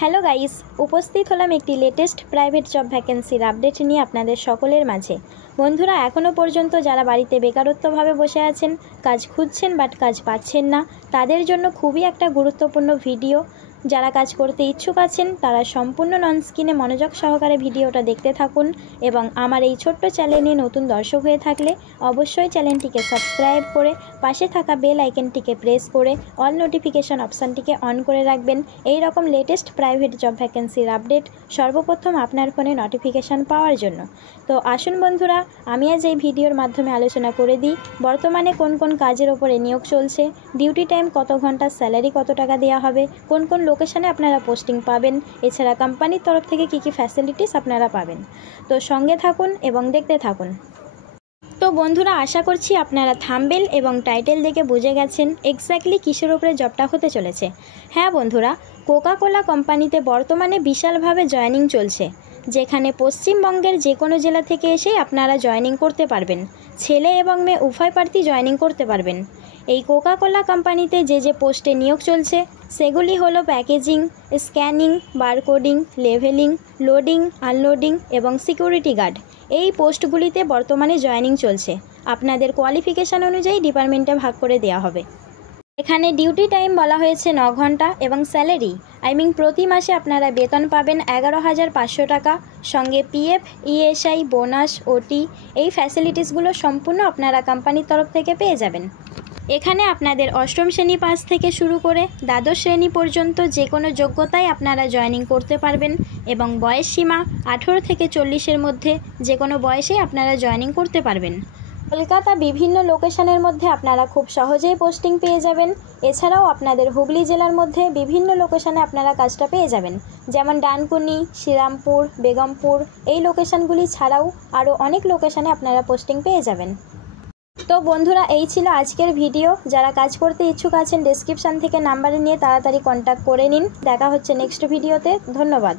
Hello guys, উপস্থিত হলাম একটি লেটেস্ট প্রাইভেট জব ভ্যাকেন্সির আপডেট নিয়ে আপনাদের সকলের মাঝে। বন্ধুরা, এখনও পর্যন্ত যারা বাড়িতে বেকারত্বভাবে বসে আছেন, কাজ খুঁজছেন বাট কাজ পাচ্ছেন না, তাদের জন্য খুবই একটা গুরুত্বপূর্ণ ভিডিও। যারা কাজ করতে ইচ্ছুক আছেন তারা সম্পূর্ণ নন স্ক্রিনে মনোযোগ সহকারে ভিডিওটা দেখতে থাকুন এবং আমার এই ছোট্ট চ্যানেলে নতুন দর্শক হয়ে থাকলে অবশ্যই চ্যানেলটিকে সাবস্ক্রাইব করে পাশে থাকা বেল আইকনটিকে প্রেস করে অল নোটিফিকেশন অপশানটিকে অন করে রাখবেন। এই রকম লেটেস্ট প্রাইভেট জব ভ্যাকেন্সির আপডেট সর্বপ্রথম আপনার ফোনে নোটিফিকেশান পাওয়ার জন্য। তো আসুন বন্ধুরা, আমি আজ এই ভিডিওর মাধ্যমে আলোচনা করে দিই বর্তমানে কোন কোন কাজের ওপরে নিয়োগ চলছে, ডিউটি টাইম কত ঘন্টা, স্যালারি কত টাকা দেওয়া হবে, কোন কোন লোকেশানে আপনারা পোস্টিং পাবেন, এছাড়া কোম্পানির তরফ থেকে কী কী ফ্যাসিলিটিস আপনারা পাবেন। তো সঙ্গে থাকুন এবং দেখতে থাকুন। তো বন্ধুরা, আশা করছি আপনারা থাম্বনেল এবং টাইটেল দেখে বুঝে গেছেন এক্স্যাক্টলি কিসের উপরে জবটা হতে চলেছে। হ্যাঁ বন্ধুরা, কোকা কোলা কোম্পানিতে বর্তমানে বিশালভাবে জয়েনিং চলছে, যেখানে পশ্চিমবঙ্গের যে কোনো জেলা থেকে এসেই আপনারা জয়েনিং করতে পারবেন। ছেলে এবং মেয়ে উভয় প্রার্থী জয়েনিং করতে পারবেন। এই কোকা কোলা কোম্পানিতে যে পোস্টে নিয়োগ চলছে সেগুলি হলো packaging, scanning, barcoding, leveling, loading, unloading এবং সিকিউরিটি গার্ড। এই পোস্টগুলিতে বর্তমানে জয়েনিং চলছে। আপনাদের কোয়ালিফিকেশান অনুযায়ী ডিপার্টমেন্টে ভাগ করে দেওয়া হবে। এখানে ডিউটি টাইম বলা হয়েছে 9 ঘন্টা এবং স্যালারি প্রতি মাসে আপনারা বেতন পাবেন 11,500 টাকা, সঙ্গে পিএফ, ইএসআই, বোনাস, ওটি এই ফ্যাসিলিটিসগুলো সম্পূর্ণ আপনারা কোম্পানির তরফ থেকে পেয়ে যাবেন। এখানে আপনাদের অষ্টম শ্রেণী পাস থেকে শুরু করে দ্বাদশ শ্রেণী পর্যন্ত যে কোনো যোগ্যতায় আপনারা জয়েনিং করতে পারবেন এবং বয়স সীমা 18 থেকে 40-এর মধ্যে যে কোনো বয়সেই আপনারা জয়েনিং করতে পারবেন। কলকাতা বিভিন্ন লোকেশনের মধ্যে আপনারা খুব সহজেই পোস্টিং পেয়ে যাবেন। এছাড়াও আপনাদের হুগলি জেলার মধ্যে বিভিন্ন লোকেশনে আপনারা কাজটা পেয়ে যাবেন, যেমন ডানকুনি, শ্রীরামপুর, বেগমপুর এই লোকেশনগুলি ছাড়াও আরও অনেক লোকেশনে আপনারা পোস্টিং পেয়ে যাবেন। তো বন্ধুরা, এই ছিল আজকের ভিডিও। যারা কাজ করতে ইচ্ছুক আছেন ডেসক্রিপশান থেকে নাম্বারে নিয়ে তাড়াতাড়ি কন্ট্যাক্ট করে নিন। দেখা হচ্ছে নেক্সট ভিডিওতে। ধন্যবাদ।